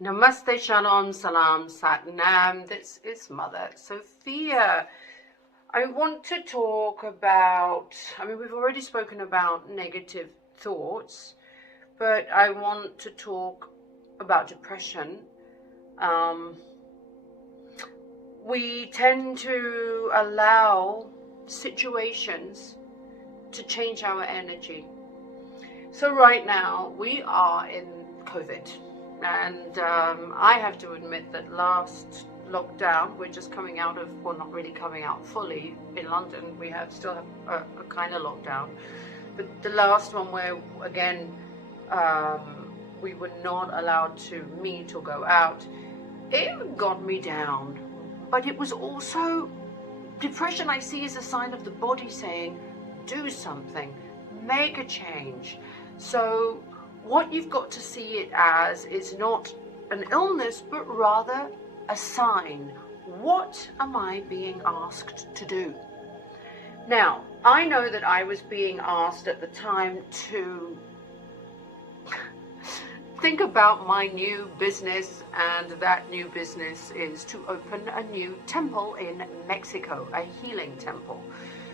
Namaste, Shalom, Salam, Satnam. This is Mother Sophia. I want to talk about, we've already spoken about negative thoughts, but I want to talk about depression. We tend to allow situations to change our energy. So right now we are in COVID. And I have to admit that last lockdown, we're just coming out of, well, not really coming out fully in London. We still have a kind of lockdown. But the last one where, again, we were not allowed to meet or go out, it got me down. But it was also, depression I see as a sign of the body saying, do something, make a change. So what you've got to see it as is not an illness, but rather a sign. What am I being asked to do? Now, I know that I was being asked at the time to think about my new business, and that new business is to open a new temple in Mexico, a healing temple.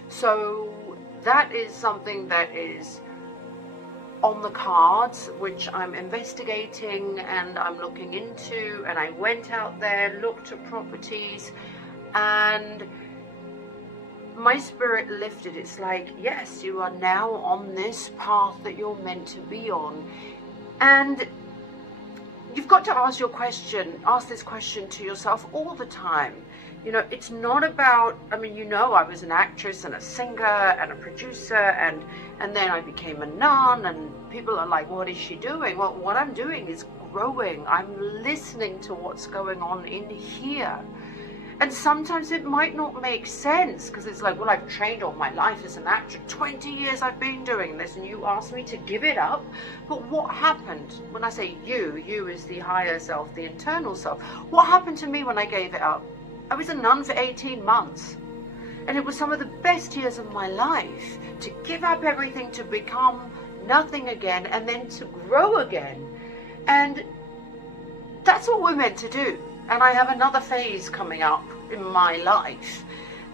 So that is something that is on the cards, which I'm investigating and I'm looking into, and I went out there, looked at properties, and my spirit lifted. It's like, yes, you are now on this path that you're meant to be on. And you've got to ask this question to yourself all the time. You know, it's not about, I was an actress and a singer and a producer, and then I became a nun, and people are like, what is she doing? Well, what I'm doing is growing. I'm listening to what's going on in here. And sometimes it might not make sense, because it's like, well, I've trained all my life as an actor. 20 years I've been doing this, and you asked me to give it up. But what happened? When I say you is the higher self, the internal self. What happened to me when I gave it up? I was a nun for 18 months. And it was some of the best years of my life, to give up everything, to become nothing again, and then to grow again. And that's what we're meant to do. And I have another phase coming up in my life.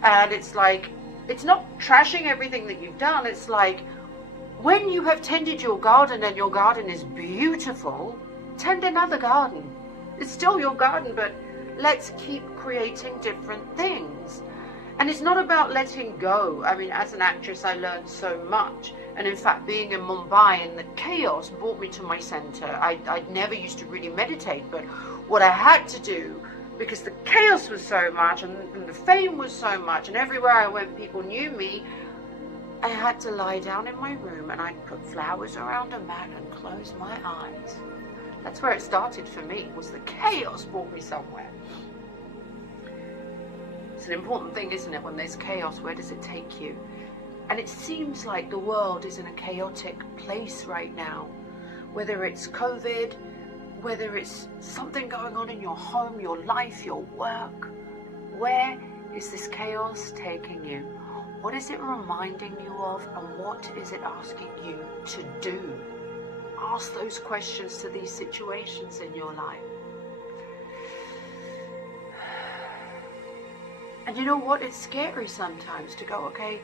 And it's like, it's not trashing everything that you've done. It's like, when you have tended your garden and your garden is beautiful, tend another garden. It's still your garden, but let's keep creating different things. And it's not about letting go. As an actress, I learned so much. And in fact, being in Mumbai and the chaos brought me to my center. I never used to really meditate, but what I had to do, because the chaos was so much and the fame was so much, and everywhere I went, people knew me, I had to lie down in my room and I'd put flowers around a mat and close my eyes. That's where it started for me, was the chaos brought me somewhere. It's an important thing, isn't it? When there's chaos, where does it take you? And it seems like the world is in a chaotic place right now. Whether it's COVID, whether it's something going on in your home, your life, your work. Where is this chaos taking you? What is it reminding you of, and what is it asking you to do? Ask those questions to these situations in your life. And you know what? It's scary sometimes to go, okay,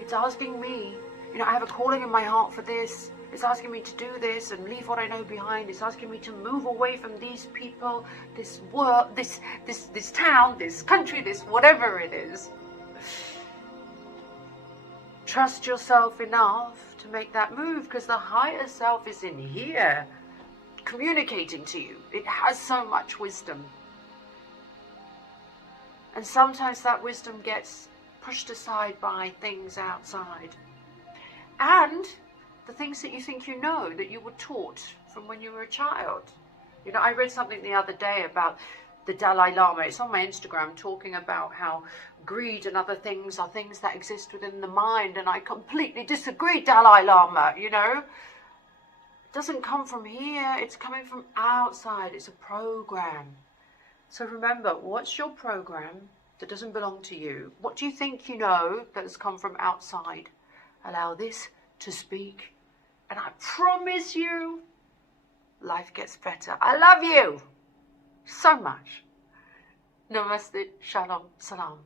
it's asking me, I have a calling in my heart for this. It's asking me to do this and leave what I know behind. It's asking me to move away from these people, this world, this town, this country, this whatever it is. Trust yourself enough to make that move, because the higher self is in here communicating to you. It has so much wisdom. And sometimes that wisdom gets pushed aside by things outside. And the things that you think you know, that you were taught from when you were a child. I read something the other day about the Dalai Lama. It's on my Instagram, talking about how greed and other things are things that exist within the mind. And I completely disagree, Dalai Lama, It doesn't come from here. It's coming from outside. It's a program. So remember, what's your program that doesn't belong to you? What do you think you know that has come from outside? Allow this to speak, and I promise you, life gets better. I love you. so much. Namaste, Shalom, Salam.